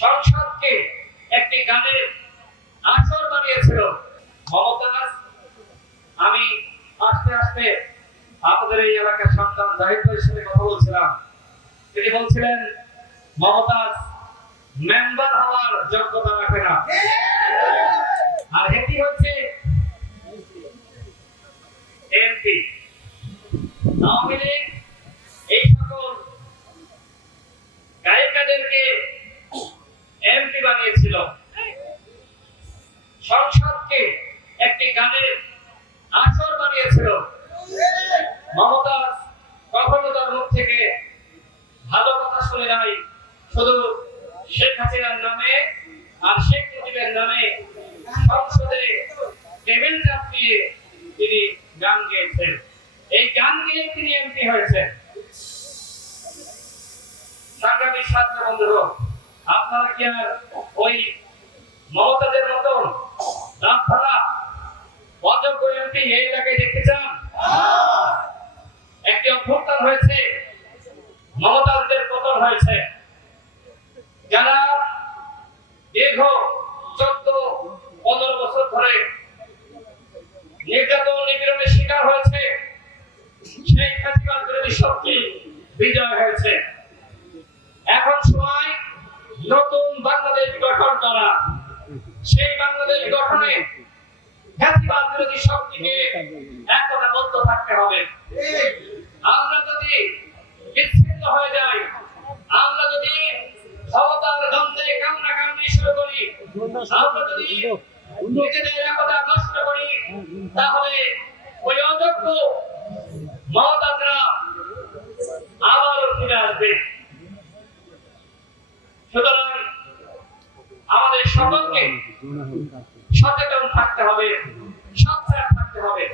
সংসদকে একটি গানের আসর বানিয়েছিল মমতাজ। আমি আস্তে আস্তে আপনাদের এই এলাকার সন্তান জাহিদ ভাইয়ের সাথে কথা বলছিলাম। তিনি বলছিলেন মমতাজ মেম্বার হওয়ার যোগ্যতা রাখে না, আর এটি হচ্ছে এমপি। আওয়ামী লীগ এই সকল গায়িকাদেরকে এমপি বানিয়েছিল, সংসদকে একটি গানের আসর বানিয়েছিল। মমতাজ কখনো তার মুখ থেকে ভালো কথা শুনে নাই, শুধু শেখ হাসিনার নামে আর শেখ মুজিবের নামে সংসদে টেবিল চাপিয়ে তিনি গান গেয়েছেন। এই গান গেয়ে তিনি এমপি হয়েছেন। সাংবাদিক ছাত্র বন্ধুরা, আপনারা কি আর ওই মমতাজের মতন রামধারা অযোগ্য এমপি এই এলাকায় দেখতে চান? একটি অভ্যুত্থান হয়েছে, মমতাজদের পতন হয়েছে। যারা দীর্ঘ 14-15 বছর ধরে নির্যাতন নিপীড়নের শিকার হয়েছে, সেই ফ্যাসিবাদ বিরোধী শক্তি বিজয় হয়েছে। এখন সময় নতুন বাংলাদেশ গঠন করা। সেই বাংলাদেশ গঠনে ফ্যাসিবাদ বিরোধী শক্তিকে একতাবদ্ধ থাকতে হবে। আমরা যদি বিচ্ছিন্ন হয়ে যাই, আমরা যদি ক্ষমতার দ্বন্দ্বে কামড়াকামড়ি শুরু করি, আমরা যদি নিজেদের একতা নষ্ট করি, তাহলে ওই অযোগ্য মমতাজরা আবারও ফিরে আসবে। সুতরাং আমাদের সকলকে সচেতন থাকতে হবে, সচ্ছল থাকতে হবে।